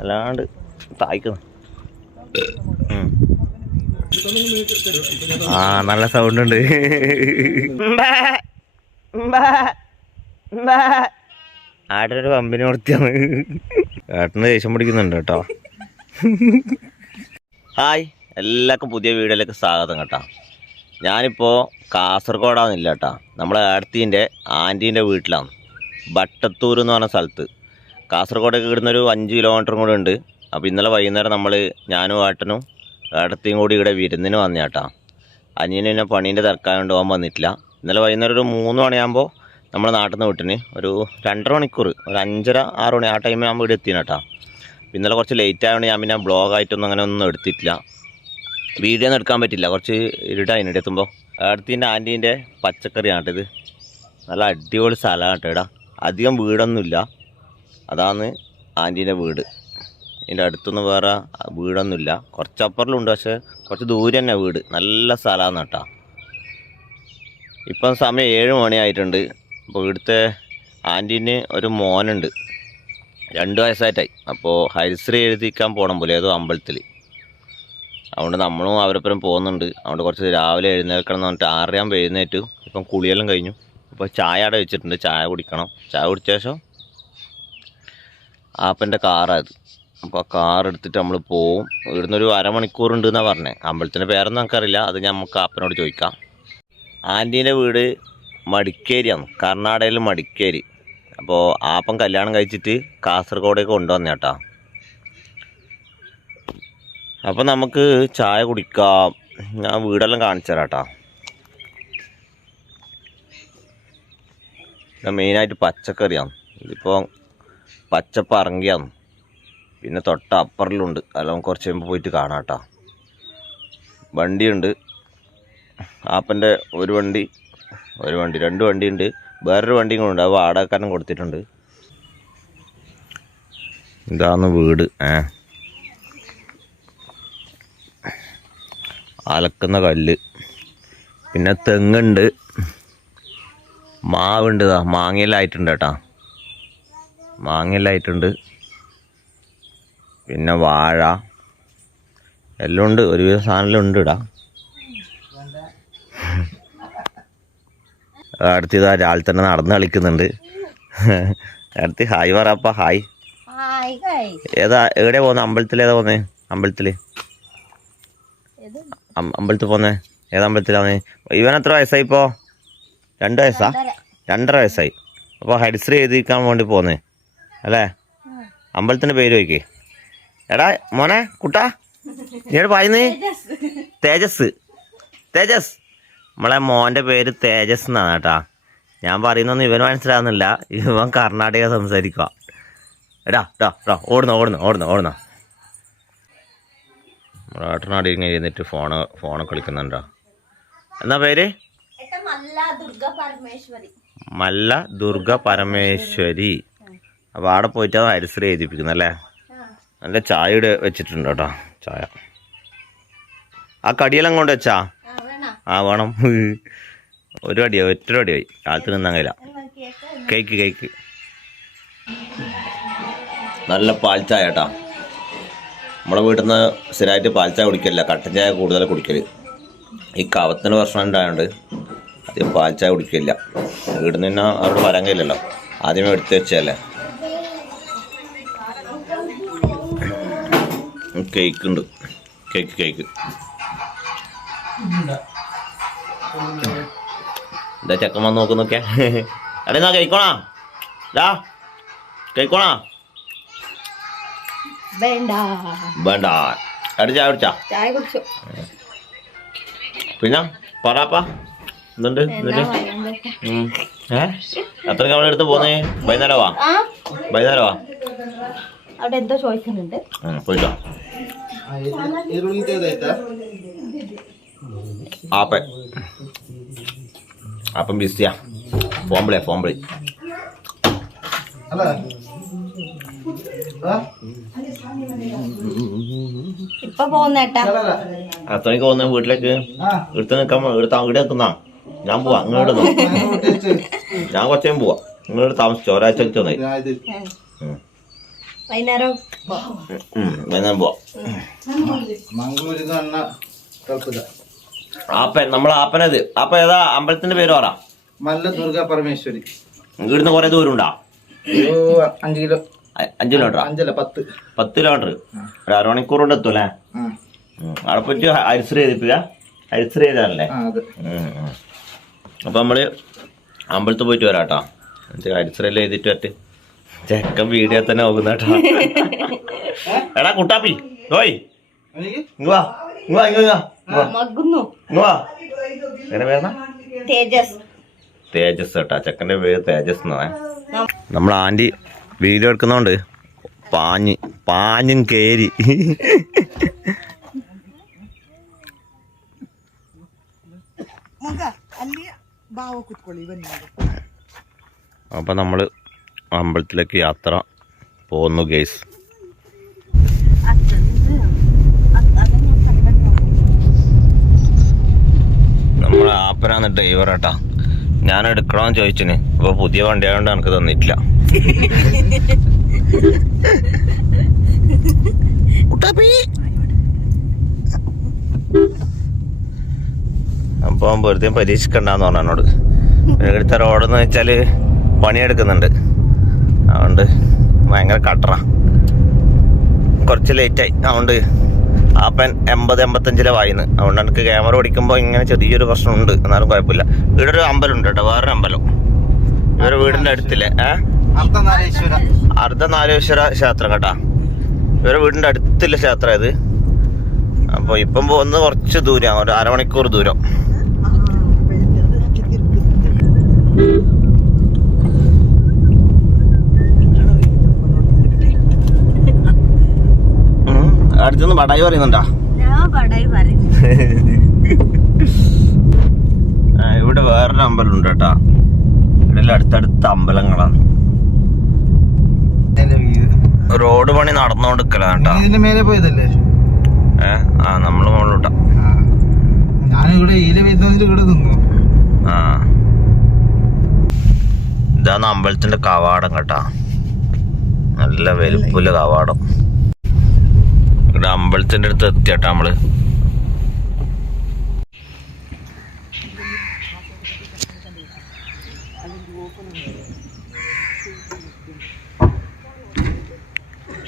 അല്ലാണ്ട് തായ്ക്കുന്നു. ആ നല്ല സൗണ്ട് ഉണ്ട്. ആടൊരു പമ്പിനെ കൊടുത്തിയാണ്. ഏട്ടന് ദേഷ്യം പിടിക്കുന്നുണ്ട് കേട്ടോ. ഹായ്, എല്ലാവർക്കും പുതിയ വീഡിയോയിലേക്ക് സ്വാഗതം കേട്ടോ. ഞാനിപ്പോൾ കാസർഗോഡാന്നില്ല കേട്ടോ, നമ്മളെ ഏടത്തീൻ്റെ ആൻറ്റീൻ്റെ വീട്ടിലാണ്. ബട്ടത്തൂർ എന്ന് പറഞ്ഞ സ്ഥലത്ത്. കാസർഗോഡൊക്കെ ഇടുന്നൊരു 5 കിലോമീറ്ററും കൂടെ ഉണ്ട്. അപ്പോൾ ഇന്നലെ വൈകുന്നേരം നമ്മൾ ഞാനും ഏട്ടനും ഏടത്തിയും കൂടി ഇവിടെ വിരുന്നിന് വന്ന കേട്ടോ. അനിയന് പിന്നെ പണീൻ്റെ തിരക്കായതുകൊണ്ട് പോകാൻ വന്നിട്ടില്ല. ഇന്നലെ വൈകുന്നേരം ഒരു 3 മണിയാകുമ്പോൾ നമ്മുടെ നാട്ടിൽ നിന്ന് വിട്ടിന് ഒരു 2.5 മണിക്കൂർ, ഒരു 5:30-6 മണി ആ ടൈമിലാകുമ്പോൾ ഇവിടെ എത്തിന് കേട്ടോ. ഇന്നലെ കുറച്ച് ലേറ്റ് ആയതുകൊണ്ട് ഞാൻ പിന്നെ ബ്ലോഗായിട്ടൊന്നും അങ്ങനെ ഒന്നും എടുത്തിട്ടില്ല, വീഡിയോ ഒന്നും എടുക്കാൻ പറ്റില്ല. കുറച്ച് ഇരുട്ടായിന് ഇവിടെ എത്തുമ്പോൾ. ഏടത്തീൻ്റെ ആൻറ്റീൻ്റെ പച്ചക്കറിയാണ് കേട്ടോ ഇത്. നല്ല അടിപൊളി സ്ഥലമാണ് കേട്ടോ. ഇവിടെ അധികം വീടൊന്നുമില്ല, അതാണ് ആൻറ്റീൻ്റെ വീട്. ഇതിൻ്റെ അടുത്തൊന്നും വേറെ വീടൊന്നുമില്ല, കുറച്ചപ്പുറലുണ്ട്, പക്ഷേ കുറച്ച് ദൂരെ തന്നെ വീട്. നല്ല സ്ഥലമാണ് കേട്ടോ. ഇപ്പം സമയം 7 മണിയായിട്ടുണ്ട്. അപ്പോൾ ഇവിടുത്തെ ആൻറ്റീന് ഒരു മോനുണ്ട്, 2 വയസ്സായിട്ടായി. അപ്പോൾ ഹരിശ്രീ എഴുതിക്കാൻ പോകണം പോലെ ഏതോ അമ്പലത്തിൽ. അതുകൊണ്ട് നമ്മളും അവരൊപ്പം പോകുന്നുണ്ട്. അതുകൊണ്ട് കുറച്ച് രാവിലെ എഴുന്നേൽക്കണം എന്ന് പറഞ്ഞിട്ട് 6 ആകുമ്പോൾ എഴുന്നേറ്റു. ഇപ്പം കുളിയെല്ലാം കഴിഞ്ഞു. അപ്പോൾ ചായ അവിടെ വെച്ചിട്ടുണ്ട്, ചായ കുടിക്കണം. ചായ കുടിച്ച ശേഷം ആപ്പൻ്റെ കാറായത്. അപ്പോൾ ആ കാർ എടുത്തിട്ട് നമ്മൾ പോവും. ഇവിടുന്ന് ഒരു അരമണിക്കൂറുണ്ട് എന്നാണ് പറഞ്ഞത്. അമ്പലത്തിൻ്റെ പേരൊന്നും നമുക്കറിയില്ല, അത് നമുക്ക് ആപ്പനോട് ചോദിക്കാം. ആൻറ്റീൻ്റെ വീട് മടിക്കേരിയാണ്, കർണാടകയിൽ മടിക്കേരി. അപ്പോൾ ആപ്പൻ കല്യാണം കഴിച്ചിട്ട് കാസർഗോഡേക്ക് കൊണ്ടുവന്ന കേട്ടോ. അപ്പോൾ നമുക്ക് ചായ കുടിക്കാം. ഞാൻ വീടെല്ലാം കാണിച്ചു തരാം കേട്ടോ. ഇത് മെയിനായിട്ട് പച്ചക്കറിയാണ്. ഇതിപ്പോൾ പച്ചപ്പറങ്കിയാണ്. പിന്നെ തൊട്ട അപ്പറിലുണ്ട്, അതെല്ലാം കുറച്ച് കഴിയുമ്പോൾ പോയിട്ട് കാണാം കേട്ടോ. വണ്ടിയുണ്ട് ആപ്പൻ്റെ, ഒരു വണ്ടി 2 വണ്ടിയുണ്ട്. വേറൊരു വണ്ടിയും കൂടെ ഉണ്ട്, അത് വാടകക്കാരനും കൊടുത്തിട്ടുണ്ട്. ഇതാണ് വീട്. അലക്കുന്ന കല്ല്, പിന്നെ തെങ്ങുണ്ട്, മാവുണ്ട്. മാങ്ങയിലായിട്ടുണ്ട് കേട്ടോ, മാങ്ങയിലായിട്ടുണ്ട്. പിന്നെ വാഴ എല്ലാം ഉണ്ട്, ഒരുവിധ സാധനം ഉണ്ട് ഇടാ. അടുത്തിതാ രാവിലെ തന്നെ നടന്ന് കളിക്കുന്നുണ്ട്. അടുത്ത് ഹായ് പറയപ്പ. ഹായ്. ഏതാ എവിടെയാ പോകുന്നത്? അമ്പലത്തിലേതാ പോകുന്നേ? അമ്പലത്തിൽ പോന്നേ? ഏതാ അമ്പലത്തിലാന്നേ? ഇവൻ എത്ര വയസ്സായി ഇപ്പോൾ? 2 വയസ്സാ? 2.5 വയസ്സായി. അപ്പോൾ ഹരിശ്രീ എഴുതിക്കാൻ വേണ്ടി പോന്നേ അല്ലേ? അമ്പലത്തിൻ്റെ പേര് ചോദിക്കേ. എടാ മോനെ കുട്ടാ, നീട് പറയുന്നേ? തേജസ്. നമ്മളെ മോൻ്റെ പേര് തേജസ് എന്നാണ് കേട്ടാ. ഞാൻ പറയുന്നൊന്നും ഇവന് മനസ്സിലാവുന്നില്ല, ഇവൻ കർണാടക സംസാരിക്കുക. എടാ ഓടുന്ന ഏട്ടനാടി ഇങ്ങനെ ഇരുന്നിട്ട് ഫോണ് കളിക്കുന്നുണ്ടോ? എന്നാ പേര്? മല്ല ദുർഗ പരമേശ്വരി. അപ്പോൾ അവിടെ പോയിട്ട് ഹരിശ്രീ എഴുതിപ്പിക്കുന്നല്ലേ. നല്ല ചായ ഇവിടെ വെച്ചിട്ടുണ്ട് കേട്ടോ. ചായ ആ കടിയെല്ലാം കൊണ്ട് വെച്ചാ? ആ വേണം. ഒറ്റ അടിയായി കാലത്ത് നിന്നാൻ കഴിയില്ല. കേക്ക് നല്ല പാൽ ചായ കേട്ടാ. നമ്മളെ വീട്ടിൽ നിന്ന് സ്ഥിരമായിട്ട് പാൽ ചായ കുടിക്കലില്ല, കട്ടൻ ചായ കൂടുതൽ കുടിക്കൽ. ഈ കവത്തിന് പ്രശ്നം ഉണ്ടായതുകൊണ്ട് അധികം പാൽ ചായ കുടിക്കില്ല. വീട്ടിൽ നിന്ന് അവിടെ വരാൻ കഴിയില്ലല്ലോ, ആദ്യമേ എടുത്ത് വെച്ചല്ലേ. കേക്ക് ഉണ്ട്, കേക്ക് എന്താ ചെക്കൻ വന്ന് നോക്കുന്നൊക്കെ. അതെന്നാ കഴിക്കോണാ? കഴിക്കോണാ? വേണ്ട. അടി ചായ കുടിച്ചോ? പിന്നെ പറയാപ്പാ എന്തുണ്ട്? എത്ര കവണ എടുത്ത് പോന്നേ? വൈകുന്നേരം വാ. അവിടെ എന്തോ ചോദിക്കുന്നുണ്ട്, പോയിട്ടോ. ആപ്പൻ ബിസിയാ. ഫോംബിളി ഇപ്പൊ പോകുന്നേട്ടാ. അത്രയ്ക്ക് പോകുന്ന വീട്ടിലേക്ക് ഇവിടെ നിൽക്കുന്ന ഞാൻ പോവാ. അങ്ങോട്ട് ഞാൻ കുറച്ചേം പോവാ. നിങ്ങളോട് താമസിച്ചോ? ഒരാഴ്ച വന്നേ. വൈകുന്നേരം വൈകുന്നേരം പോവാം. മംഗളൂരിൽ നിന്ന് പറഞ്ഞ കുഴപ്പമില്ല. ആപ്പൻ നമ്മളെ ആപ്പനത്. അപ്പൊ ഏതാ അമ്പലത്തിന്റെ പേര് പറ. മല്ല ദുർഗ പരമേശ്വരി. ഇവിടുന്ന് കുറെ ദൂരം ഉണ്ടാ? 5 കിലോ. 5 കിലോമീറ്റർ? 10 കിലോമീറ്റർ. ഒരു അരമണിക്കൂർ കൊണ്ട് എത്തും അല്ലേ? അവിടെ പോയിട്ട് അരിശ്രീ ചെയ്തിപ്പില്ല. അരിശ്രീ ചെയ്താലല്ലേ? അപ്പൊ നമ്മള് അമ്പലത്തിൽ പോയിട്ട് വരാട്ടോ. അരിശ്രീയെല്ലാം ചെയ്തിട്ട് വരട്ടെ. ചെക്കൻ വീഡിയോ തന്നെ നോക്കുന്ന കേട്ടോ. എടാ കുട്ടാപ്പി ഓയ് ഇങ്ങ് വാ. എങ്ങനെ പേരുന്ന? തേജസ് കേട്ടാ. ചെക്കൻ്റെ പേര് തേജസ് എന്നാ. നമ്മൾ ആൻറ്റി വീഡിയോ എടുക്കുന്നോണ്ട് പാഞ്ഞും കേരി. അപ്പൊ നമ്മള് അമ്പലത്തിലേക്ക് യാത്ര പോകുന്നു ഗൈസ്. നമ്മളെ ആപ്പനാണ് ഡ്രൈവർ കേട്ടാ. ഞാൻ എടുക്കണമെന്ന് ചോദിച്ചിന്. അപ്പൊ പുതിയ വണ്ടി ആയതുകൊണ്ട് എനിക്ക് തന്നിട്ടില്ല. അപ്പൊ വെറുതെ പരീക്ഷിക്കണ്ടെന്ന് പറഞ്ഞു എന്നോട്. ഇവിടുത്തെ റോഡെന്ന് വെച്ചാല് പണിയെടുക്കുന്നുണ്ട്. അതുകൊണ്ട് ഭയങ്കര കട്ടറ. കുറച്ച് ലേറ്റായി. അതുകൊണ്ട് ആപ്പൻ 80-85 വായിന്ന്. അതുകൊണ്ട് എനിക്ക് ക്യാമറ ഓടിക്കുമ്പോൾ ഇങ്ങനെ ചെറിയൊരു പ്രശ്നമുണ്ട്. എന്നാലും കുഴപ്പമില്ല. ഇവിടെ ഒരു അമ്പലം ഉണ്ട് കേട്ടോ, വേറൊരു അമ്പലം ഇവരുടെ വീടിന്റെ അടുത്തില്ലേ. അർദ്ധനാരീശ്വര ക്ഷേത്രം കേട്ടാ. ഇവരുടെ വീടിന്റെ അടുത്തുള്ള ക്ഷേത്രം ഇത്. അപ്പൊ ഇപ്പം പോകുന്നത് കുറച്ച് ദൂരം, ഒരു അരമണിക്കൂർ ദൂരം. അടുത്തൊന്ന് ബടായി പറയുന്നുണ്ടാ? ഇവിടെ വേറൊരു അമ്പലം ഉണ്ട് കേട്ടാ. ഇവിടെ അടുത്തടുത്ത അമ്പലങ്ങളാണ്. റോഡ് പണി നടന്നോണ്ടിരിക്കലാ. മേലെ പോയതല്ലേ? നമ്മള് മുകളിലോട്ടാ. ഞാനിവിടെ ഇവിടെ നിന്നു. ഇതാണ് അമ്പലത്തിന്റെ കവാടം കേട്ടാ. നല്ല വലുപ്പുള്ള കവാടം. ഇവിടെ അമ്പലത്തിന്റെ അടുത്ത് എത്തിയാട്ടാ നമ്മള്.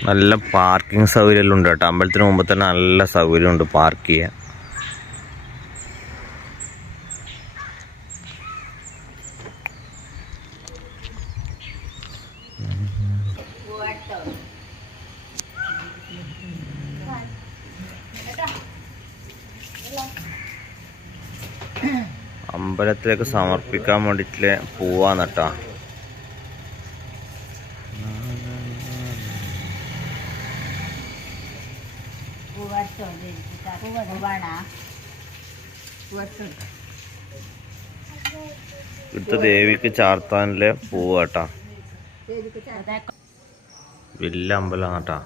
നല്ല പാർക്കിംഗ് സൗകര്യം ഉണ്ട് കേട്ടോ. അമ്പലത്തിന് മുമ്പ് തന്നെ നല്ല സൗകര്യമുണ്ട് പാർക്ക് ചെയ്യാൻ. അമ്പലത്തിലേക്ക് സമർപ്പിക്കാൻ വേണ്ടിയിട്ട് പോവാന്ന് കേട്ടോ. ഇവിടുത്തെ ദേവിക്ക് ചാർത്താനിലെ പൂവ് കേട്ടാ. വലിയ അമ്പലം കേട്ടാ.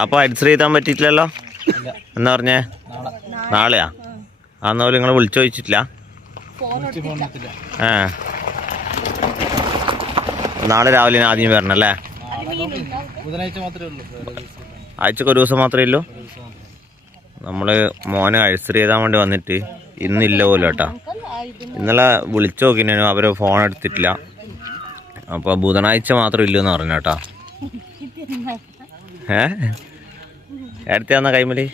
അപ്പൊ അരിശ്രീ ചെയ്താൻ പറ്റിയിട്ടില്ലല്ലോ എന്നാ പറഞ്ഞേ? നാളെയാ? അന്നോല് നിങ്ങൾ വിളിച്ചു ചോദിച്ചിട്ടില്ല? നാളെ രാവിലെ ആദ്യം വരണല്ലേ? ആഴ്ചക്ക് ഒരു ദിവസം മാത്രമേ ഉള്ളൂ. നമ്മൾ മോനെ അഴിസറി ചെയ്താൻ വേണ്ടി വന്നിട്ട് ഇന്നില്ല പോലും കേട്ടോ. ഇന്നലെ വിളിച്ചു നോക്കിനു, അവർ ഫോൺ എടുത്തിട്ടില്ല. അപ്പോൾ ബുധനാഴ്ച മാത്രം ഇല്ലെന്ന് പറഞ്ഞു കേട്ടോ. എടുത്ത് തന്ന കൈമലി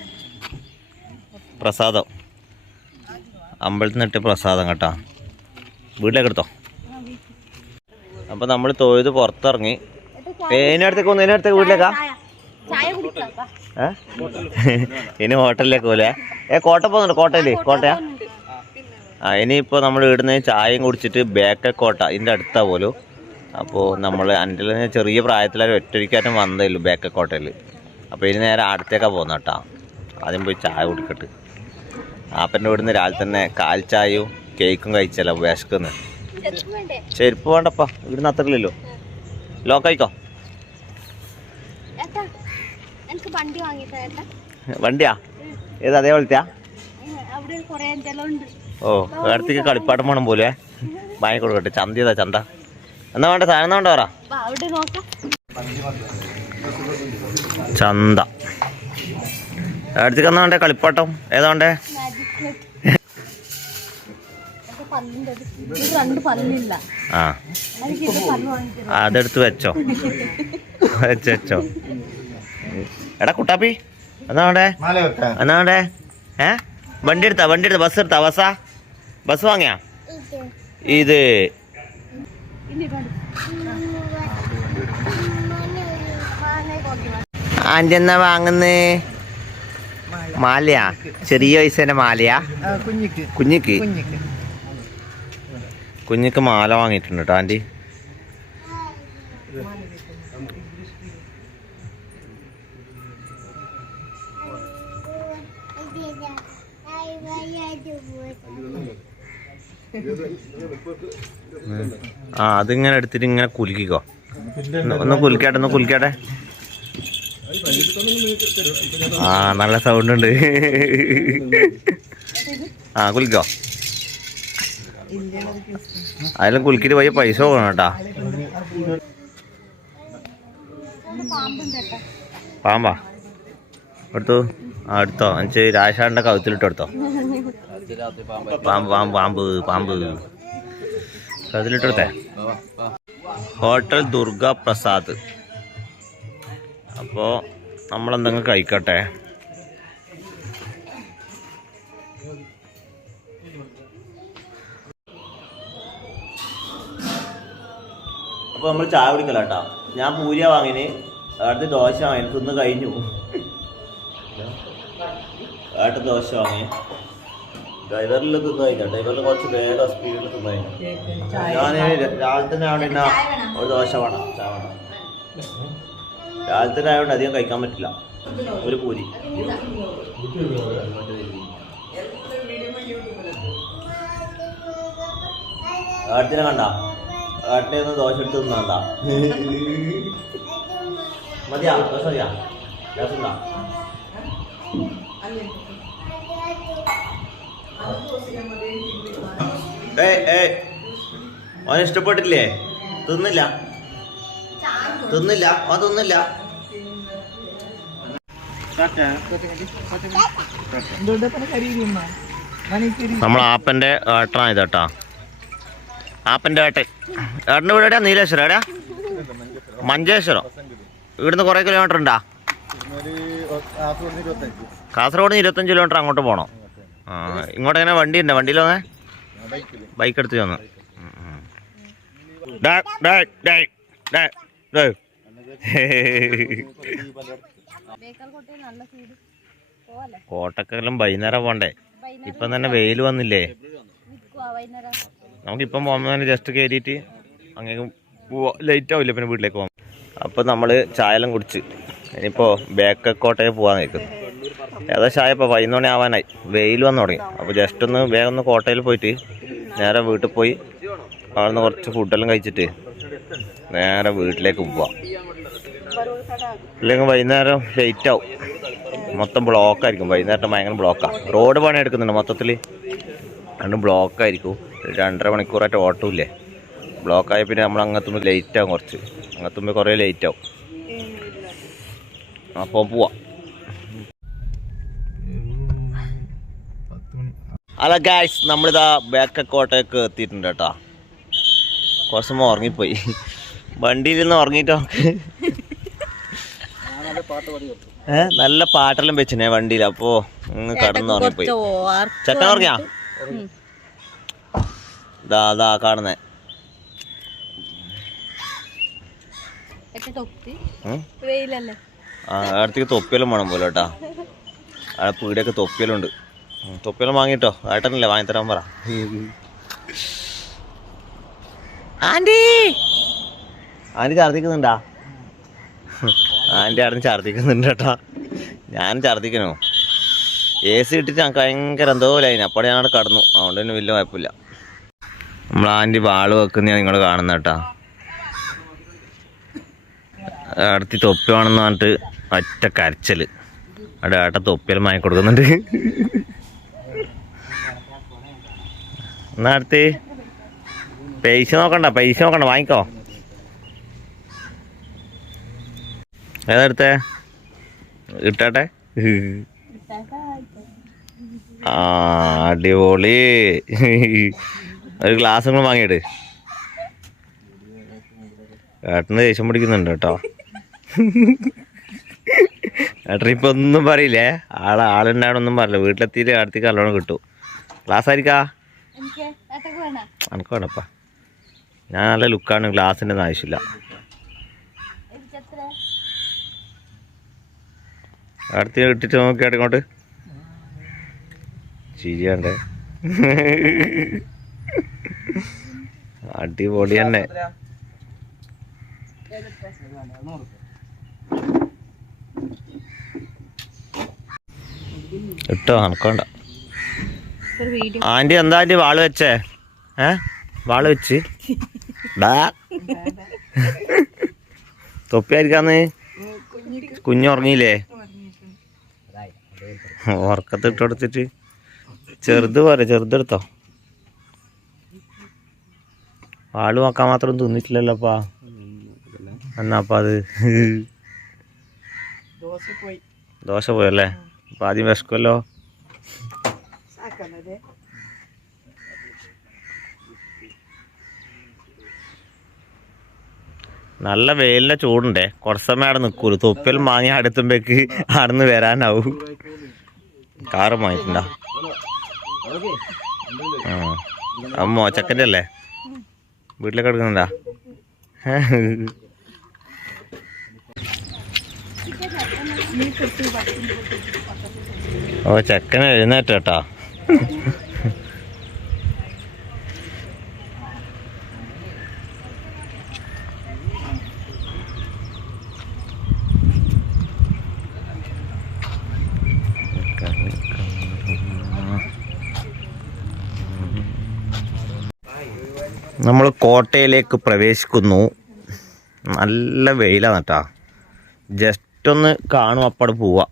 പ്രസാദം, അമ്പലത്തിൽ നിന്നിട്ട് പ്രസാദം കേട്ടോ. വീട്ടിലേക്ക് എടുത്തോ. അപ്പോൾ നമ്മൾ തൊഴുത് പുറത്തിറങ്ങി. ഇതിനടുത്തേക്ക് വന്നു, ഇതിനടുത്തേക്ക് വീട്ടിലേക്കാ? ഇനി ഹോട്ടലിലേക്ക് പോലെ കോട്ട പോകുന്നുണ്ട്. കോട്ടയാ? ഇനിയിപ്പോൾ നമ്മൾ ഇവിടുന്ന് ചായയും കുടിച്ചിട്ട് ബേക്കക്കോട്ട ഇതിൻ്റെ അടുത്താ പോലും. അപ്പോൾ നമ്മൾ എൻ്റെ ചെറിയ പ്രായത്തിൽ ഒറ്റയ്ക്കാറ്റും വന്നതല്ലോ ബേക്കക്കോട്ടയിൽ. അപ്പോൾ ഇനി നേരെ അടുത്തേക്കാണ് പോകുന്നത് കേട്ടോ. ആദ്യം പോയി ചായ കുടിക്കട്ട്. ആപ്പൻ്റെ ഇവിടുന്ന് രാവിലെ തന്നെ കാൽ ചായയും കേക്കും കഴിച്ചല്ലോ വിശക്കുന്നു. ചെരുപ്പ് വേണ്ടപ്പാ, ഇവിടുന്ന് അത്രയില്ലല്ലോ. ലോക്കായിക്കോ. വണ്ടിയാ? ഏത് അതേ പോലത്തെയാ? ഓ, അടുത്തേക്ക് കളിപ്പാട്ടം വേണം പോലെ വാങ്ങി കൊടുക്കട്ടെ. ചന്തയതാ ചന്ത. എന്നാ വേണ്ട സാധനം വേണ്ട പറ. ചന്ത അടുത്തേക്ക് എന്നാ വേണ്ടേ? കളിപ്പാട്ടം ഏതാ വേണ്ടേ? ആ, അതെടുത്ത് വെച്ചോ. വെച്ചോ. എടാ കുട്ടാപ്പി എന്നാ വേണ്ടേ? എന്നാ വേണ്ടേ? വണ്ടി എടുത്താ? ബസ് വാങ്ങിയാ? ഇത് ആൻ്റെ എന്നാ വാങ്ങുന്നേ? മാലയാ? ചെറിയ പൈസേന്റെ മാലയാ? കുഞ്ഞിക്ക് മാല വാങ്ങിയിട്ടുണ്ട് കേട്ടോ ആൻറ്റി. ആ, അതിങ്ങനെ എടുത്തിട്ട് ഇങ്ങനെ കുലുക്കിക്കോ. ഒന്ന് കുലിക്കട്ടെ. ആ, നല്ല സൗണ്ട് ഉണ്ട്. ആ, കുലിക്കോ. അതിലും കുലുക്കിട്ട് പോയി പൈസ പോകണം കേട്ടാ. പാമ്പാ എടുത്തു? ആ, എടുത്തോ. എന്നുവെച്ചാൽ രാജാന്റെ കഴുത്തിലിട്ട് എടുത്തോ. പാമ്പ് കഴുത്തിലിട്ടെടുത്തേ. ഹോട്ടൽ ദുർഗ പ്രസാദ്. അപ്പോൾ നമ്മളെന്തെങ്കിലും കഴിക്കട്ടെ. അപ്പോൾ നമ്മൾ ചായ കുടിക്കല കേട്ടോ. ഞാൻ പൂരിയ വാങ്ങിന്, അടുത്ത് ദോശ വാങ്ങിന്, തിന്ന് കഴിഞ്ഞു. അടുത്ത ദോശ വാങ്ങി. ഡ്രൈവറിൽ തിന്നു കഴിഞ്ഞു. ഡ്രൈവറിൽ കുറച്ച് വേഗം സ്പീഡിൽ തിന്നു കഴിഞ്ഞു. ഞാൻ രാവിലെ തന്നെ ആവണ ഒരു ദോശ വേണം, ചായ വേണം. രാവിലെ തന്നെ ആയതുകൊണ്ട് അധികം കഴിക്കാൻ പറ്റില്ല. ഒരു പൂരി. അടുത്തിനെ കണ്ട? അടുത്തേ ഒന്ന് ദോശ എടുത്ത് തിന്നാണ്ട. മതിയാ? ദോശ മതിയാ? രസമുണ്ടാ? അവന് ഇഷ്ടപ്പെട്ടില്ലേ? തിന്നില്ല. നമ്മൾ ആപ്പൻ്റെ ഏട്ടനാണ് ഇതേട്ടാ. ആപ്പൻ്റെ ഏട്ടൻ്റെ വീട് എവിടെയാ? നീലേശ്വരം. എവിടെയാ? മഞ്ചേശ്വരം. ഇവിടുന്ന് കുറേ കിലോമീറ്റർ ഉണ്ടാ? കാസർഗോഡ് നിന്ന് 25 കിലോമീറ്റർ അങ്ങോട്ട് പോകണം. ആ, ഇങ്ങോട്ട് എങ്ങനെ വണ്ടി ഉണ്ടോ? വണ്ടിയിൽ വന്നേ? ബൈക്ക് എടുത്ത് വന്നു. കോട്ടക്കെല്ലാം വൈകുന്നേരം പോണ്ടേ? ഇപ്പം തന്നെ വെയിൽ വന്നില്ലേ? നമുക്കിപ്പം പോകുമ്പോൾ തന്നെ ജസ്റ്റ് കയറിയിട്ട് അങ്ങനെ ലേറ്റ് ആവില്ല, പിന്നെ വീട്ടിലേക്ക് പോകാം. അപ്പോൾ നമ്മൾ ചായയെല്ലാം കുടിച്ച് ഇനിയിപ്പോൾ ബേക്കക്കോട്ടയിൽ പോകാൻ നിൽക്കുന്നു. ഏതാ ചായ ഇപ്പോൾ 11 മണി ആവാനായി. വെയിൽ വന്നു തുടങ്ങി. അപ്പോൾ ജസ്റ്റ് ഒന്ന് വേഗം ഒന്ന് കോട്ടയിൽ പോയിട്ട് നേരെ വീട്ടിൽ പോയി അവിടെ നിന്ന് കുറച്ച് ഫുഡെല്ലാം കഴിച്ചിട്ട് നേരെ വീട്ടിലേക്ക് പോവാം. ഇല്ലെങ്കിൽ വൈകുന്നേരം ലേറ്റ് ആവും. മൊത്തം ബ്ലോക്കായിരിക്കും. വൈകുന്നേരം ഭയങ്കര ബ്ലോക്കാണ്. റോഡ് പണി എടുക്കുന്നുണ്ട് മൊത്തത്തിൽ. രണ്ടും ബ്ലോക്കായിരിക്കും. 2.5 മണിക്കൂറായിട്ട് ഓട്ടോ ഇല്ലേ. ബ്ലോക്കായ പിന്നെ നമ്മൾ അങ്ങെത്തുമ്പോൾ ലേറ്റ് ആവും. കുറച്ച് അങ്ങെത്തുമ്പോൾ കുറേ ലേറ്റ് ആവും. അപ്പോൾ പോവാം. അല്ല ഗായ്സ്, നമ്മളിതാ ബേക്കക്കോട്ടേക്ക് എത്തിയിട്ടുണ്ട് കേട്ടോ. കുറച്ച് മുമ്പ് ഉറങ്ങിപ്പോയി. വണ്ടിയിൽ നിന്ന് ഉറങ്ങിയിട്ട് നമുക്ക് നല്ല പാട്ടെല്ലാം വെച്ചിനെ വണ്ടിയിൽ. അപ്പോൾ കടന്ന് ഉറങ്ങിപ്പോയി. ചെക്കൻ ഉറങ്ങിയാ? ഇതാ കാണുന്നേ. അടുത്തേക്ക് തൊപ്പിയെല്ലാം വേണം പോലെ കേട്ടാ. അവിടെ പീടിയൊക്കെ തൊപ്പിയെല്ലാം ഉണ്ട്. തൊപ്പിയെല്ലാം വാങ്ങിട്ടോ. ഏട്ടനല്ലേ വാങ്ങിത്തരാൻ പറ. ആൻറ്റി ഛർദിക്കുന്നുണ്ടാ? ആൻറ്റി അവിടെ ഛർദിക്കുന്നുണ്ട് കേട്ടാ. ഞാൻ ഛർദിക്കണോ? AC ഇട്ടിട്ട് ഞങ്ങൾക്ക് ഭയങ്കര എന്തോ ലൈൻ. അപ്പോൾ ഞാനവിടെ കടന്നു. അതുകൊണ്ട് തന്നെ വലിയ കുഴപ്പമില്ല. നമ്മൾ ആൻറ്റി വാള് വെക്കുന്ന നിങ്ങൾ കാണുന്ന കേട്ടാ. അടുത്ത് തൊപ്പി വേണമെന്ന് പറഞ്ഞിട്ട് ഒറ്റ കരച്ചൽ. അവിടെ ഏട്ട തൊപ്പിയെല്ലാം വാങ്ങി കൊടുക്കുന്നുണ്ട്. എന്നാ അടുത്ത് പൈസ നോക്കണ്ട വാങ്ങിക്കോ. ഏതെടുത്തേ? ഇട്ടാട്ടെ. ആ അടിപൊളി. ഒരു ഗ്ലാസ് കൂടെ വാങ്ങിയിട്ട്. ഏട്ടന് ദേഷ്യം പിടിക്കുന്നുണ്ട് കേട്ടോ. ഏട്ടൻ ഇപ്പൊ ഒന്നും പറയില്ലേ? ആളുണ്ടാവണൊന്നും പറയില്ല. വീട്ടിലെത്തിയിട്ട് അടുത്തേക്ക് നല്ലോണം കിട്ടും. ഗ്ലാസ് ആയിരിക്കാ? എനിക്ക് വേണപ്പാ. ഞാൻ നല്ല ലുക്കാണ്. ഗ്ലാസിൻ്റെ ഒന്നും ആവശ്യമില്ല. അടുത്ത് ഇട്ടിട്ട് നോക്കിയാട്ടെ ഇങ്ങോട്ട്. ശരിയാണ്ടേ. അടിപൊളി തന്നെ. ഇട്ടോ കണക്കണ്ട. ആൻറ്റി എന്താ ആൻറ്റി വാള് വെച്ചേ? വാള് വെച്ച് തൊപ്പിയായിരിക്കാന്ന്. കുഞ്ഞുറങ്ങിയില്ലേ? ഉറക്കത്ത് ഇട്ട് കൊടുത്തിട്ട് ചെറുത് പോരെ, ചെറുതെടുത്തോ. വാള് നോക്കാൻ മാത്രം തിന്നിട്ടില്ലല്ലോപ്പാ. എന്നാപ്പാ അത് ദോശ പോയല്ലേ? അപ്പൊ ആദ്യം വിശക്കുമല്ലോ. നല്ല വെയിലിന്റെ ചൂടുണ്ടേ. കുറച്ച് സമയം അവിടെ നിൽക്കൂല. തൊപ്പിൽ മാങ്ങി അടുത്തുമ്പോഴേക്ക് അടന്ന് വരാനാവും. കാറ് വാങ്ങിട്ടുണ്ടാ? അമ്മോ ചക്കൻ്റെ അല്ലേ? വീട്ടിലേക്ക് എടുക്കുന്നുണ്ടാ? ഓ ചെക്കന് എഴുന്നേറ്റാ. നമ്മൾ കോട്ടയിലേക്ക് പ്രവേശിക്കുന്നു. നല്ല വെയിലാണ് കേട്ടോ. ജസ്റ്റ് ഒന്ന് കാണും അപ്പടെ പോവാം.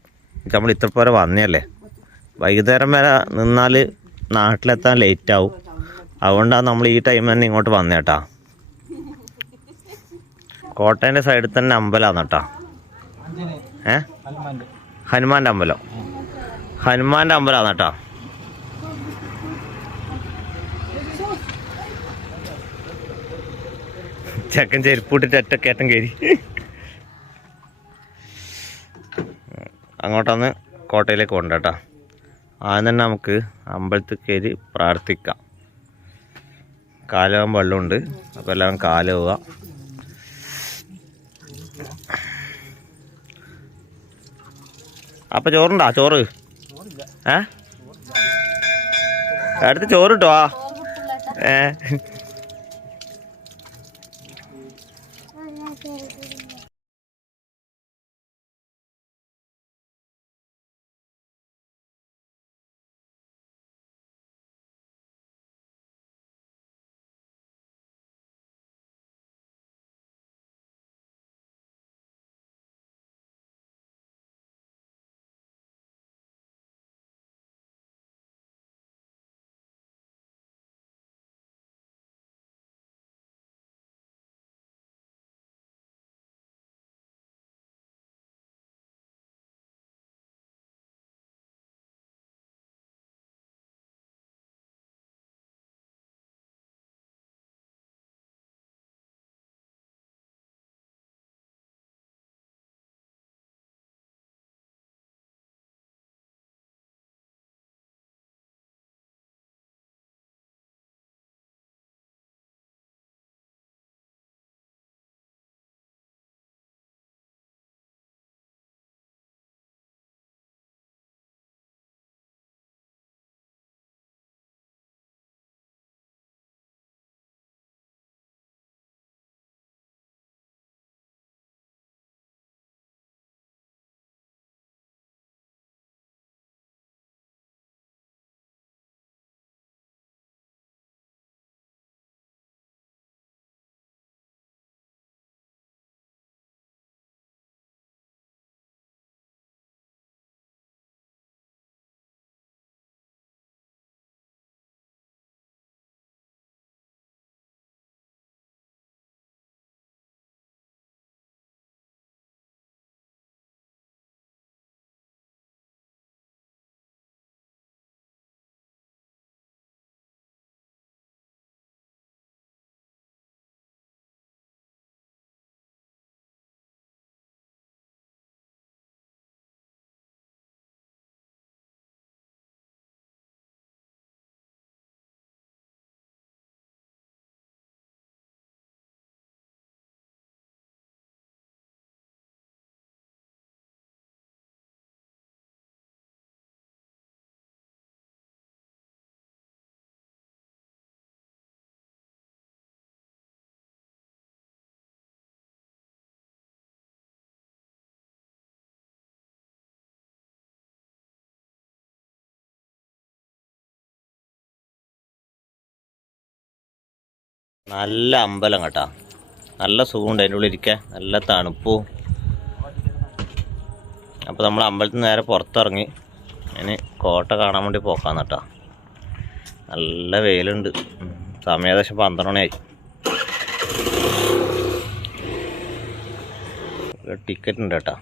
നമ്മൾ ഇത്ര പേരെ വന്നതല്ലേ. വൈകുന്നേരം വരെ നിന്നാൽ നാട്ടിലെത്താൻ ലേറ്റാവും. അതുകൊണ്ടാണ് നമ്മൾ ഈ ടൈം തന്നെ ഇങ്ങോട്ട് വന്നേ കേട്ടോ. കോട്ടേൻ്റെ സൈഡിൽ തന്നെ അമ്പലമാണ് കേട്ടോ. ഹനുമാൻ്റെ അമ്പലം. ഹനുമാൻ്റെ അമ്പലമാണ് കേട്ടോ. ചെക്കൻ ചെരുപ്പൂട്ടിട്ട് ഒറ്റക്കയറ്റം കയറി. അങ്ങോട്ടാന്ന് കോട്ടയിലേക്ക് പോകണ്ട കേട്ടോ. ആദ്യം തന്നെ നമുക്ക് അമ്പലത്തിൽ കയറി പ്രാർത്ഥിക്കാം. കാലാവാൻ വെള്ളമുണ്ട്. അപ്പോൾ എല്ലാവരും കാലുക. അപ്പം ചോറുണ്ടാ? ചോറ് അടുത്ത് ചോറ് കിട്ടുവാ. നല്ല അമ്പലം കേട്ടാ, നല്ല സുഖമുണ്ട് അതിൻ്റെ ഉള്ളിൽ ഇരിക്കാൻ, നല്ല തണുപ്പും. അപ്പോൾ നമ്മൾ അമ്പലത്തിൽ നിന്ന് നേരെ പുറത്തിറങ്ങി ഇനി കോട്ട കാണാൻ വേണ്ടി പോക്കാന്ന് കേട്ടോ. നല്ല വെയിലുണ്ട്, സമയം ഏകദേശം 12 മണിയായി. ടിക്കറ്റ് ഉണ്ട് കേട്ടോ.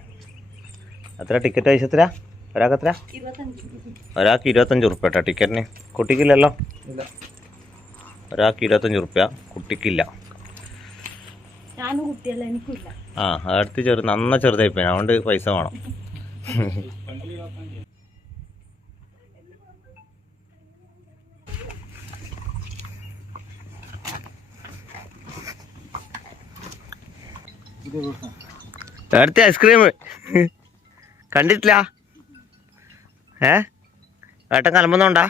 എത്ര ടിക്കറ്റ് പൈസ എത്ര? ഒരാൾക്ക് എത്ര? ഒരാൾക്ക് 25 ഉറുപ്പ്യ കേട്ടോ ടിക്കറ്റിന്. കുട്ടിക്കില്ലല്ലോ? ഒരാൾക്ക് 25 ഉറുപ്പ്യ, കുട്ടിക്കില്ല. ആ അടുത്ത് നന്ന ചെറുതായിപ്പോയി, അതുകൊണ്ട് പൈസ വേണം. അടുത്ത ഐസ്ക്രീം കണ്ടിട്ടില്ല. ഏട്ടൻ കലമ്പുന്നുണ്ടാ?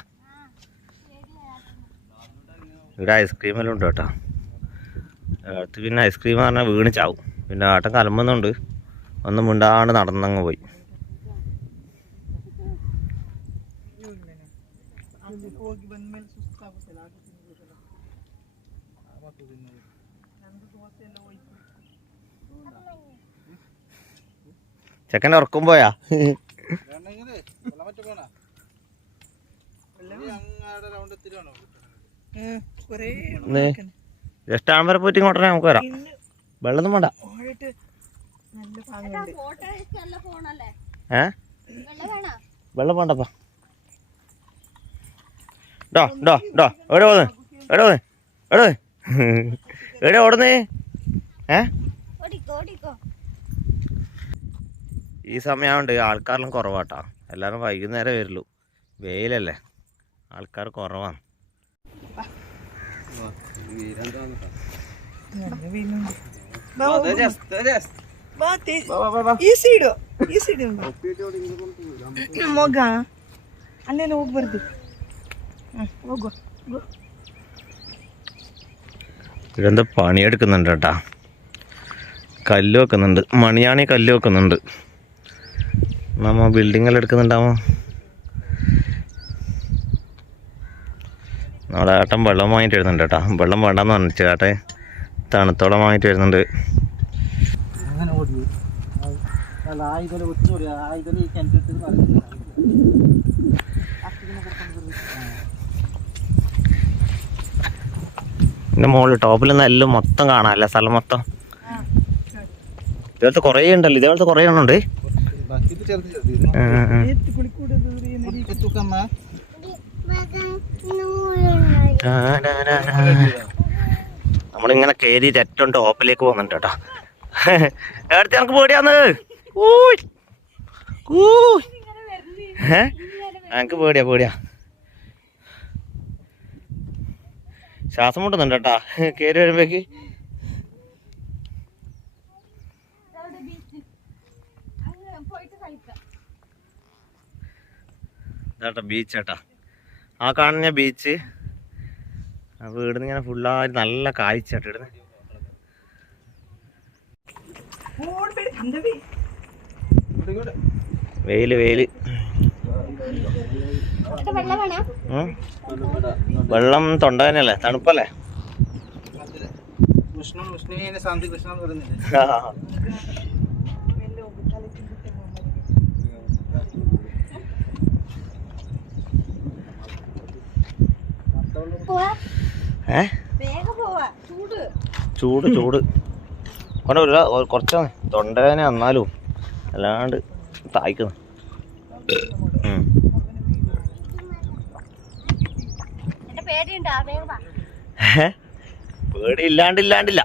ഇവിടെ ഐസ്ക്രീം എല്ലാം ഉണ്ട് കേട്ടോ. അടുത്ത് പിന്നെ ഐസ്ക്രീം പറഞ്ഞാൽ വീണ് ചാവും. പിന്നെ ഏട്ടൻ കലമ്പുന്നുണ്ട്, ഒന്നും മിണ്ടാണ്ട് നടന്നങ്ങ് പോയി. ചെക്കൻ്റെ ഉറക്കം പോയാ? ജസ്റ്റ് ആകുമ്പോൾ പോയിട്ട് ഇങ്ങോട്ടേ നമുക്ക് വരാം. വെള്ളമൊന്നും വേണ്ട. വെള്ളം വേണ്ടപ്പാ. ഡോ ഡോ ഡോ എവിടെ പോന്ന്? എവിടെ പോന്ന്? എവിടെ എവിടെ ഓടുന്നേ? ഈ സമയമുണ്ട് ആൾക്കാരെല്ലാം കുറവാട്ടാ. എല്ലാവരും വൈകുന്നേരം വരുള്ളൂ, വെയിലല്ലേ, ആൾക്കാർ കുറവാണ്. ಅಲ್ಲೆಲ್ಲ ಹೋಗ್ಬಾರ್ದು. ಹೋಗು. ഇതെന്താ പണിയെടുക്കുന്നുണ്ട് കേട്ടാ, കല്ല് വെക്കുന്നുണ്ട്. മണിയാണി കല്ല് വെക്കുന്നുണ്ട്. നമ്മ ബിൽഡിങ്ങെല്ലാം എടുക്കുന്നുണ്ടാവുമോ? നാളെ ഏട്ടൻ വെള്ളം വാങ്ങിയിട്ട് വരുന്നുണ്ട് കേട്ടാ. വെള്ളം വേണ്ടെന്ന് പറഞ്ഞു ചേട്ടെ, തണുത്തോളം വാങ്ങിയിട്ട് വരുന്നുണ്ട്. പിന്നെ മുകളിൽ ടോപ്പിൽ നെല്ല് മൊത്തം കാണാമല്ലേ, സ്ഥലം മൊത്തം. ഇതേപോലത്തെ കുറേ ഉണ്ടല്ലോ, ഇതേപോലത്തെ കുറേ എണ്ണുണ്ട്. നമ്മളിങ്ങനെ കയറിയിട്ട് ഏറ്റവും ടോപ്പിലേക്ക് പോകുന്നുണ്ട് കേട്ടോ. എടുത്ത് എനിക്ക് പേടിയാന്ന്. എനിക്ക് പേടിയാ ശ്വാസം മുട്ടുന്നുണ്ട് കേട്ടാ കയറി വരുമ്പോഴേക്ക്. ഇതാട്ടാ ബീച്ച് കേട്ടാ, ആ കാണുന്ന ബീച്ച്. വീടിന്ന് ഇങ്ങനെ ഫുള്ളായി നല്ല കാഴ്ച കേട്ടോ ഇവിടുന്ന്. വെയില് വെള്ളം തൊണ്ടവേനല്ലേ, തണുപ്പല്ലേ. ചൂട് കൊണ്ട് കുറച്ച് തൊണ്ടവേന വന്നാലും അല്ലാണ്ട് തായ്ക്കുന്നു. പേടി ഇല്ലാണ്ടില്ല.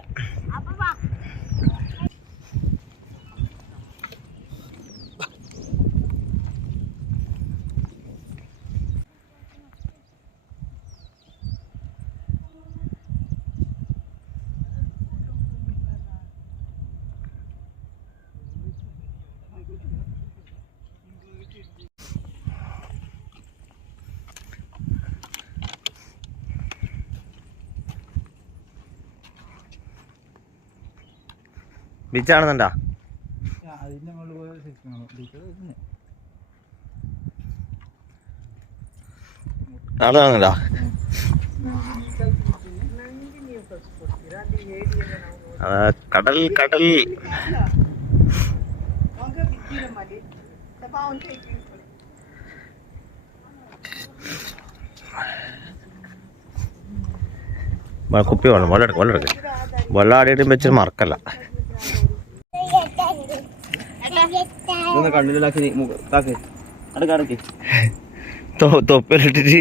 ബീച്ചാണെന്നുണ്ടാ? അവിടെ കാണുന്നുണ്ടാ? കടൽ കടൽ. കുപ്പി വേണം, വെള്ളം എടുക്കും, വെള്ളം എടുക്കും. വെള്ളം ആടിയിട്ടും വെച്ചിട്ട് മറക്കല്ല. തൊപ്പിലിട്ടിട്ട്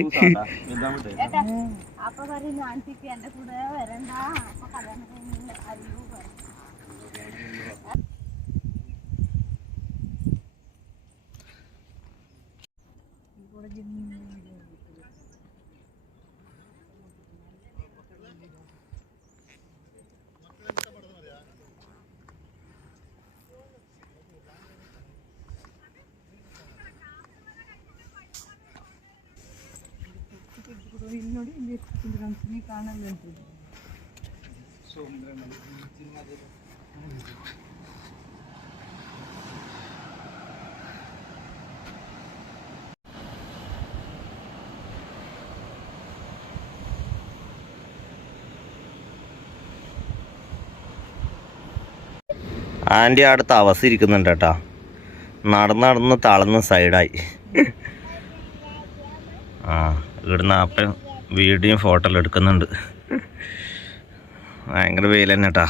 ನೋಡಿ ಇಲ್ಲಿ ಕಂಪನಿ ಕಾಣಲ್ಲ ಅಂತ. ആൻറ്റി അടുത്ത് അവസിരിക്കുന്നുണ്ട് കേട്ടോ. നടന്ന് തളർന്ന് സൈഡായി. ആ ഇവിടുന്ന് അപ്പൻ വീഡിയോയും ഫോട്ടോയും എടുക്കുന്നുണ്ട്. ഭയങ്കര വെയിൽ തന്നെ കേട്ടാ.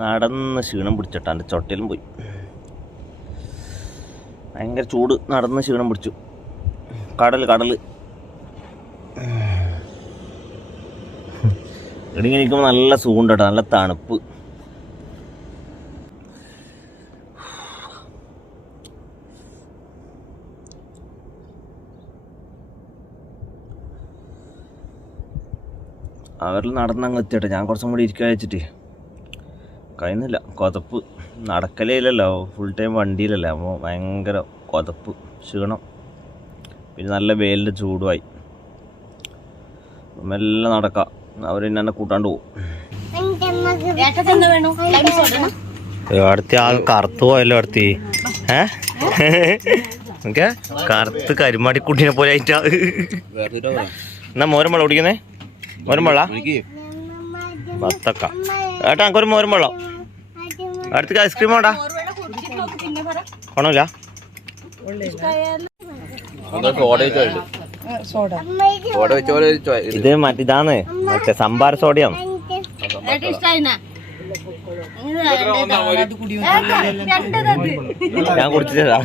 നടന്ന് ക്ഷീണം പിടിച്ചിട്ടാ, എൻ്റെ ചൊട്ടയിലും പോയി. ഭയങ്കര ചൂട്, നടന്ന് ക്ഷീണം പിടിച്ചു. കടൽ കടൽ ഇടിങ്ങനെ നിൽക്കുമ്പോൾ നല്ല സുഖമുണ്ട് കേട്ടോ, നല്ല തണുപ്പ്. അവരിൽ നടന്നങ്ങ് എത്തിയിട്ട് ഞാൻ കുറച്ചും കൂടി ഇരിക്കാൻ വെച്ചിട്ട് കഴിയുന്നില്ല. കൊതപ്പ്, നടക്കലേ ഇല്ലല്ലോ, ഫുൾ ടൈം വണ്ടിയിലല്ലേ, അപ്പോൾ ഭയങ്കര കൊതപ്പ്, ക്ഷീണം. പിന്നെ നല്ല വെയിലിൻ്റെ ചൂടുമായി. മെല്ലെ നടക്കാം, അവർ എന്നെ കൂട്ടാണ്ട് പോകും. അടുത്ത ആൾ കറുത്തു പോയല്ലോ. അടുത്ത് ഓക്കെ കറുത്ത് കരിമാടിക്കുട്ടീനെ പോലെ ആയിട്ടാ. എന്നാ മോരം വെള്ളം കുടിക്കുന്നേ? മോരും വെള്ള ബത്തക്ക ഏട്ടാ, എനിക്കൊരു മോരും വെള്ളം. അടുത്തേക്ക് ഐസ്ക്രീം വേണ്ട, കൊണമില്ല. ഇത് ഇതാന്ന് മറ്റേ സംഭാര സോഡയാണ്. ഞാൻ കുടിച്ചതാ.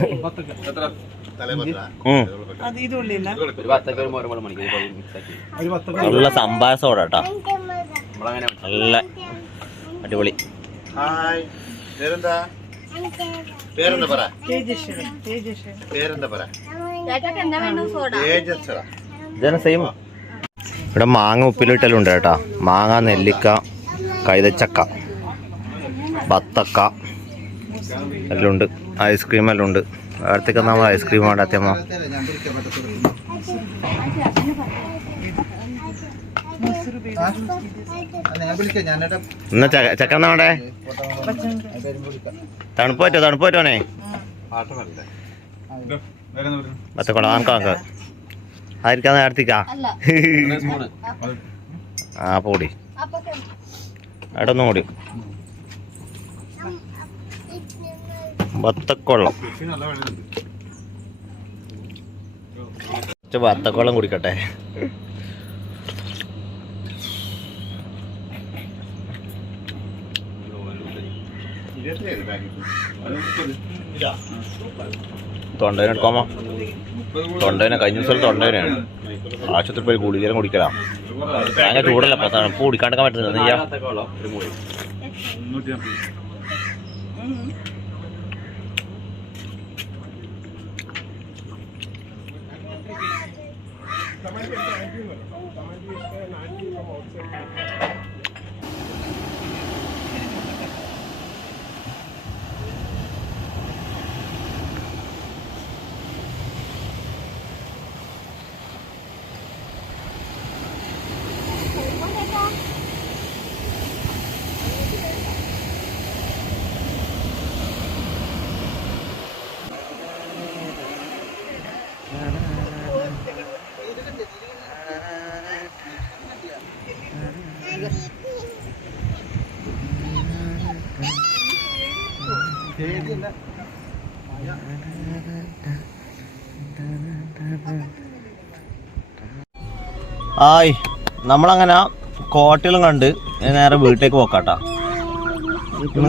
നല്ല സംഭാര സോഡ കേട്ടോ, നല്ല അടിപൊളി. സെയിം. ഇവിടെ മാങ്ങ ഉപ്പിലിട്ടലുണ്ട് കേട്ടോ. മാങ്ങ, നെല്ലിക്ക, കൈതച്ചക്ക, ബത്തക്ക എല്ലാം ഉണ്ട്. ഐസ്ക്രീം എല്ലാം ഉണ്ട്. അടുത്തേക്ക് നമ്മൾ ഐസ്ക്രീം വേണ്ടാത്തമ്മ. എന്നാ ചക്ക എന്നാ വേണ്ടേ? തണുപ്പ് പറ്റോ? തണുപ്പ് പറ്റോനെ? ബത്തക്കോളാം നമുക്ക് ആയിരിക്കാ നേരത്തേക്കാ. ആ പൊടി അടൊന്നും കൂടി ബത്തക്കൊള്ളം. ബത്തക്കൊള്ളം കുടിക്കട്ടെ. തൊണ്ടേനെ എടുക്കാമോ? തൊണ്ടേനെ കഴിഞ്ഞ ദിവസം തൊണ്ടേനാണ് ആശുപത്രി പോയി ഗുളികരം കുടിക്കലാ. ഭയങ്കര ചൂടല്ല, തണുപ്പ് കുടിക്കാണ്ടിരിക്കാൻ പറ്റുന്നില്ല. ആയി നമ്മളങ്ങനെ കോട്ടകളും കണ്ട് നേരെ വീട്ടിലേക്ക് പോക്കാട്ടാ.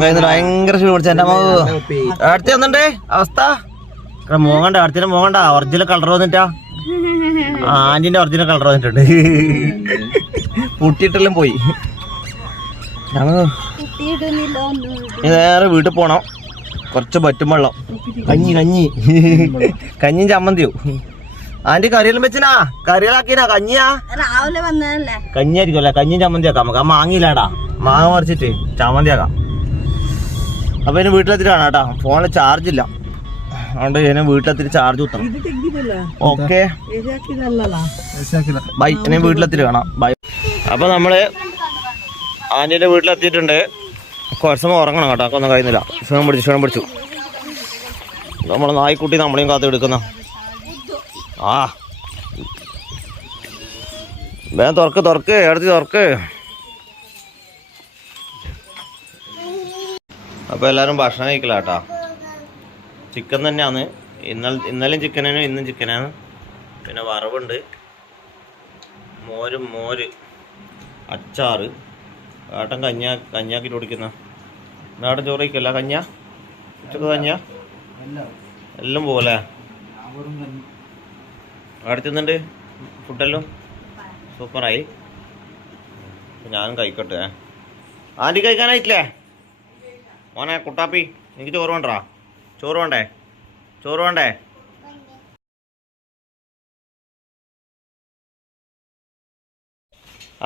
ഭയങ്കര ക്ഷീണം പിടിച്ച എന്റെ അടുത്ത് വന്നിട്ടേ അവസ്ഥ മോങ്ങണ്ട അടുത്തിന്റെ മോങ്ങണ്ട ഒറിജിനൽ കളർ വന്നിട്ടാ ആന്റിന്റെ ഒറിജിനൽ കളർ വന്നിട്ടുണ്ട്. പുട്ടിട്ടെല്ലാം പോയി. ഞങ്ങൾ നേരെ വീട്ടിൽ പോണം. കുറച്ച് പറ്റും വെള്ളം കഞ്ഞിയും ചമ്മന്തിയോ. ആന്റി കറിയെല്ലാം വെച്ചിനാ കറികളാക്കിനാ കഞ്ഞിയാ രാവിലെ വന്നതല്ലേ കഞ്ഞിയായിരിക്കും അല്ലേ കഞ്ഞിയും ചമ്മന്തി ആക്കാം നമുക്ക്. ആ മാങ്ങിയില്ലാടാ മാങ്ങ മറിച്ചിട്ട് ചമ്മന്തി ആക്കാം. അപ്പൊ ഇനി വീട്ടിലെത്തിട്ട് കാണാം കേട്ടാ. ഫോണിൽ ചാർജ് ഇല്ല അതുകൊണ്ട് ഞാൻ വീട്ടിലെത്തിട്ട് ചാർജ് കുത്തണം. Okay bye. ഇനി വീട്ടിലെത്തിട്ട് കാണാം ബൈ. അപ്പൊ നമ്മള് ആന്റിന്റെ വീട്ടിലെത്തിയിട്ടുണ്ട്. കുറച്ച് സമയം ഉറങ്ങണം കേട്ടോ. ഒന്നും കഴിയുന്നില്ല. ക്ഷീണം പിടിച്ചു. നമ്മളെ നായ്ക്കുട്ടി നമ്മളെയും കാത്ത് എടുക്കുന്ന വേഗം തുറക്ക് എടുത്ത് തുറക്ക്. അപ്പോൾ എല്ലാവരും ഭക്ഷണം കഴിക്കില്ല കേട്ടോ. ചിക്കൻ തന്നെയാണ്. ഇന്നലെയും ചിക്കനാണ് ഇന്നും ചിക്കനാണ്. പിന്നെ വറവുണ്ട്, മോര്, അച്ചാറ്. ഏട്ടൻ കഞ്ഞാക്കിട്ട് കുടിക്കുന്ന നാടൻ ചോറ് കഴിക്കല്ല. ഉച്ചക്ക് കഞ്ഞ എല്ലാം പോലെ അടുത്തുന്നുണ്ട്. ഫുഡെല്ലാം സൂപ്പറായി. ഞാനും കഴിക്കട്ടെ. ആൻറ്റി കഴിക്കാനായിട്ടില്ലേ മോനെ കുട്ടാപ്പി? എനിക്ക് ചോറ് വേണ്ടടാ. ചോറ് വേണ്ടേ?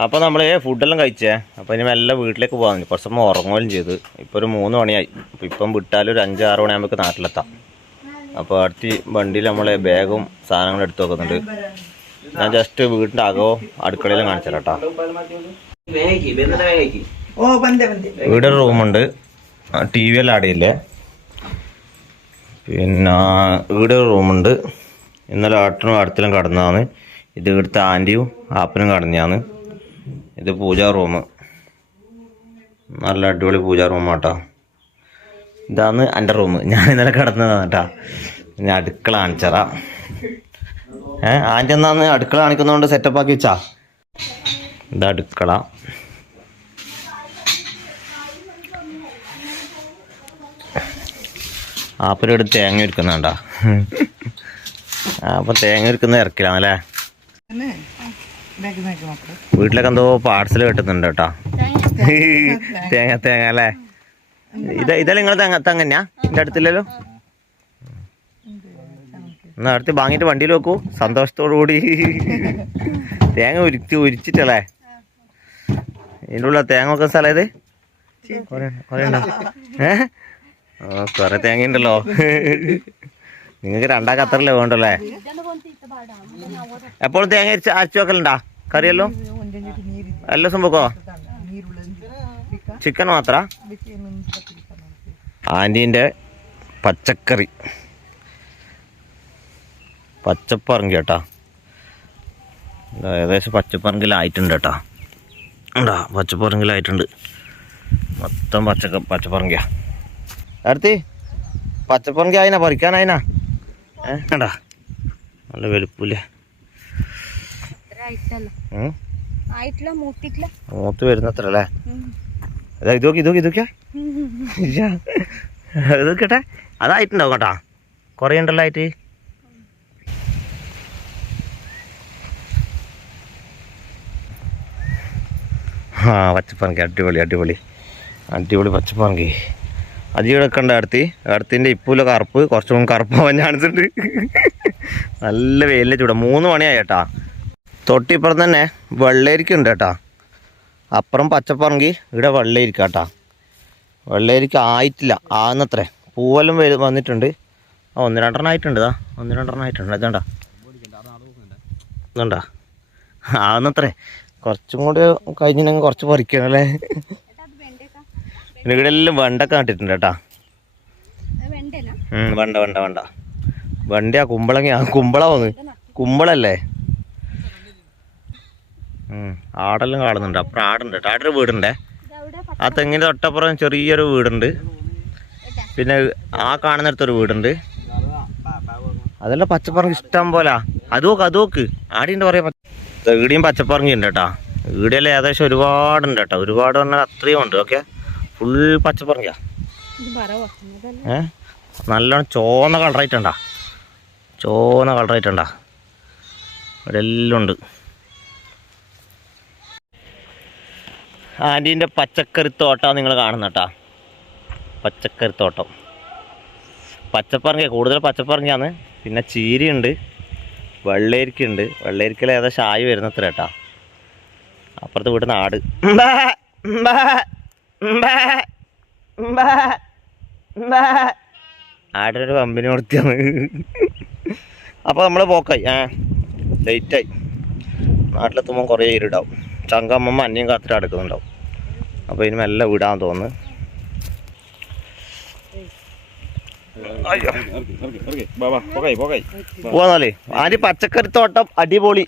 അപ്പോൾ നമ്മൾ ഫുഡെല്ലാം കഴിച്ചേ. അപ്പോൾ ഇനി മെല്ലെ വീട്ടിലേക്ക് പോകാൻ കുറച്ച് സമയം ഉറങ്ങുകയും ചെയ്ത്. ഇപ്പോൾ ഒരു 3 മണിയായി. അപ്പോൾ ഇപ്പം വിട്ടാലും ഒരു 5-6 മണിയാകുമ്പോൾ നാട്ടിലെത്താം. അപ്പോൾ അടുത്ത് വണ്ടിയിൽ നമ്മൾ ബാഗും സാധനങ്ങളും എടുത്ത് വെക്കുന്നുണ്ട്. ഞാൻ ജസ്റ്റ് വീടിൻ്റെ അകവും അടുക്കളയിലും കാണിച്ചു തരാം കേട്ടോ. ഇവിടെ ഒരു റൂമുണ്ട്. TV എല്ലാം ആടിയില്ലേ. പിന്നെ ഇവിടെ ഒരു റൂമുണ്ട്. ഇന്നലെ ഏട്ടനും അടുത്തെല്ലാം കടന്നതാണ്. ഇത് ഇവിടുത്തെ ആൻറ്റിയും ആപ്പനും കടന്നതാണ്. ഇത് പൂജാ റൂം. നല്ല അടിപൊളി പൂജാ റൂമാട്ടോ. ഇതാണ് എൻ്റെ റൂം. ഞാൻ ഇന്നലെ കിടന്നതാണ് കേട്ടോ. ഞാൻ അടുക്കള കാണിച്ചറാ. ആൻറ്റി എന്നാന്ന് അടുക്കള കാണിക്കുന്നതുകൊണ്ട് സെറ്റപ്പാക്കി വെച്ചാ. ഇത് അടുക്കള. ആപ്പനോട് തേങ്ങ ഒരുക്കുന്നുണ്ടോ? അപ്പം തേങ്ങ ഒരുക്കുന്ന ഇറക്കിലാണല്ലേ. വീട്ടിലൊക്കെ എന്തോ പാർസൽ കിട്ടുന്നുണ്ട് കേട്ടോ. തേങ്ങ അല്ലേ. ഇതല്ല നിങ്ങൾ തങ്ങന്നെയാ? എൻ്റെ അടുത്തില്ലല്ലോ. എന്നാ അടുത്ത് വാങ്ങിയിട്ട് വണ്ടിയിൽ വെക്കൂ. സന്തോഷത്തോടു കൂടി തേങ്ങ ഉരിച്ചിട്ടല്ലേ. ഇതിൻ്റെ ഉള്ള തേങ്ങ വെക്കുന്ന സ്ഥലം ഇത് കുറേ ഉണ്ടോ? കുറെ തേങ്ങ ഉണ്ടല്ലോ. നിങ്ങൾക്ക് 2 കത്തറല്ലേ വേണ്ടല്ലേ? എപ്പോഴും തേങ്ങ അരച്ചു വെക്കലുണ്ടാ? കറിയല്ലോ എല്ലാ സംഭവോ? ചിക്കൻ മാത്ര? ആൻറ്റീൻ്റെ പച്ചക്കറി പച്ചപ്പറങ്കി കേട്ടോ. ഏകദേശം പച്ചപ്പറങ്കിലായിട്ടുണ്ട് കേട്ടോ. ഉണ്ടാ പച്ചപ്പറങ്കിലായിട്ടുണ്ട്. മൊത്തം പച്ചപ്പറങ്കിയാ. അടുത്ത് പച്ചപ്പറങ്കി ആയിനാ പറിക്കാനായിനാ. കണ്ടാ നല്ല വെളുപ്പില്ലേ. മൂത്ത് വരുന്നത്ര അല്ലേ. ഇതൊക്കെ ഇതൊക്കെ അതായിട്ടുണ്ടാവും കേട്ടാ. കുറേ ഉണ്ടല്ലോ ആയിട്ട്. പച്ചപ്പറങ്കി അടിപൊളി പച്ചപ്പറങ്കി. അജിയൊക്കെ ഉണ്ട് അടുത്തിൻ്റെ ഇപ്പൂല കറുപ്പ് കുറച്ചും കറുപ്പ് ആവാൻ ചാൻസ് ഉണ്ട്. നല്ല വെയിലിൻ്റെ ചൂടാ. 3 മണിയായി കേട്ടാ. തൊട്ടിപ്പുറം തന്നെ വെള്ളരിക്ക ഉണ്ട് കേട്ടാ. അപ്പുറം പച്ചപ്പറങ്കി, ഇവിടെ വെള്ളരിക്ക കേട്ടാ. വെള്ളരിക്ക ആയിട്ടില്ല, ആകുന്നത്രേ. പൂവെല്ലാം വന്നിട്ടുണ്ട്. 1-2 ആയിട്ടുണ്ട്. 1-2 ആയിട്ടുണ്ട്. ഇതാണ്ടാ ഇതുണ്ടാ ആകുന്നത്രേ. കുറച്ചും കൂടി കഴിഞ്ഞിട്ടുണ്ടെങ്കിൽ കുറച്ച് പറിക്കണല്ലേ. പിന്നെ ഇവിടെ എല്ലാം വെണ്ടൊക്കെ നട്ടിട്ടുണ്ട് കേട്ടാ. വെണ്ട വെണ്ടയാ കുമ്പള വന്ന് കുമ്പളല്ലേ. ആടെല്ലാം കാണുന്നുണ്ട്. അപ്പുറം ആടുണ്ട് കേട്ടോ. ആടൊരു വീടുണ്ടേ. ആ തെങ്ങിൻ്റെ തൊട്ടപ്പുറം ചെറിയൊരു വീടുണ്ട്. പിന്നെ ആ കാണുന്നിടത്തൊരു വീടുണ്ട്. അതെല്ലാം പച്ചപ്പറങ്കി ഇഷ്ടം പോലെ. അത് നോക്ക് ആടിയുണ്ട് പറയാ. ഈടിയും പച്ചപ്പറങ്ങി ഉണ്ട് കേട്ടാ. ഈടിയെല്ലാം ഏകദേശം ഒരുപാടുണ്ട് കേട്ടോ. ഒരുപാട് പറഞ്ഞാൽ അത്രയും ഉണ്ട്. ഓക്കെ, ഫുൾ പച്ചപ്പറങ്ങിയാ. നല്ലോണം ചോന്ന കളറായിട്ടുണ്ടാ. ചോന്ന കളറായിട്ടുണ്ടാ. ഇവിടെ എല്ലാം ഉണ്ട്. ആൻറ്റീൻ്റെ പച്ചക്കറിത്തോട്ടം നിങ്ങൾ കാണുന്ന കേട്ടാ. പച്ചക്കറിത്തോട്ടം പച്ചപ്പറങ്ങിയ, കൂടുതൽ പച്ചപ്പറങ്ങിയാണ്. പിന്നെ ചീരയുണ്ട്, വെള്ളരിക്കുണ്ട്. വെള്ളരിക്കൽ ഏകദേശം ആയി വരുന്നത്ര കേട്ടാ. അപ്പുറത്ത് വീട്ടിൽ ആട്. ആടിനൊരു കമ്പനി കൊടുത്തിയാണ്. അപ്പോൾ നമ്മൾ പോക്കായി. ലേറ്റായി. നാട്ടിലെത്തുമ്പോൾ കുറേ ഇരുടാവും. ചങ്കമ്മ അന്യം കാത്തിട്ട് അടുക്കുന്നുണ്ടാവും. അപ്പോൾ ഇനി മെല്ലെ വിടാൻ തോന്നുന്നു. പോവാന്നല്ലേ ആദ്യ പച്ചക്കറിത്തോട്ടം അടിപൊളി.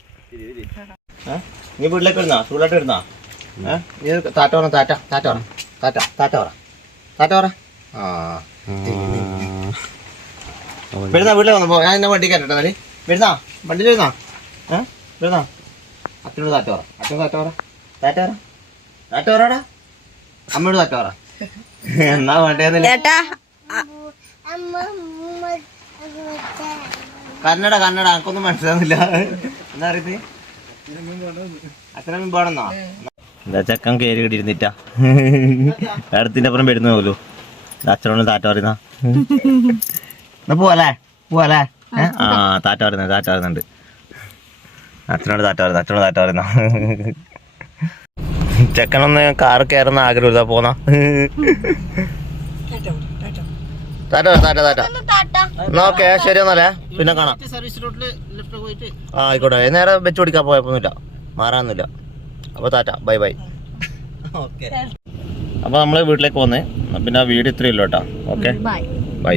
നീ വീട്ടിലേക്ക് വരുന്നാ? സ്കൂളിലോട്ട് വരുന്നാ? നീ താറ്റ പറ, താറ്റ താറ്റ പറ, താറ്റ താറ്റ പറ, താറ്റ പറ. വരുന്നാ? വീട്ടിൽ വന്നപ്പോ ഞാൻ എന്നെ വണ്ടി കയറ്റട്ടെ. എന്നാല് വരുന്നാ? വണ്ടിയിൽ വരുന്നാ? വരുന്നാ? അച്ഛനോട് താറ്റ പറ, അച്ഛനോട് താറ്റ പറ, താറ്റ പറ, താറ്റ പറടാ. അമ്മയോട് താറ്റ പറ. എന്നാ വേണ്ടേന്നില്ല. കന്നഡ കന്നഡ എനിക്കൊന്നും മനസ്സിലാവുന്നില്ല. എന്താ അറിയത്? അച്ഛനെ മുമ്പാണെന്നോ? എന്താ ചെക്കൻ കയറി കിട്ടിയിരുന്നിട്ടാ. അടുത്തിന്റെ അപ്പുറം വരുന്ന പോലു. അച്ഛനോട് താറ്റ പറയുന്ന. എന്നാ പോവല്ലേ? പോവല്ലേ? ആ താറ്റ പറയുന്നത്, താറ്റ പറയുന്നുണ്ട്. അച്ഛനോട് താറ്റ പറയുന്ന, അച്ഛനോട് താറ്റ പറയുന്ന. ചെക്കനൊന്ന് കാറ് കയറുന്ന ആഗ്രഹം ഇതാ പോന്ന. താറ്റ താറ്റ താറ്റ. എന്നാ ഓക്കെ, ശരി എന്നല്ലേ, പിന്നെ കാണാം. ആയിക്കോട്ടെ. നേരെ വെച്ച് പിടിക്കാൻ പോയപ്പോന്നില്ല, മാറാനൊന്നുമില്ല. അപ്പോൾ താറ്റ, ബൈ ബൈ. ഓക്കെ, അപ്പോൾ നമ്മൾ വീട്ടിലേക്ക് വന്നേ. പിന്നെ വീട് ഇത്രയല്ലോ കേട്ടോ. Okay, by.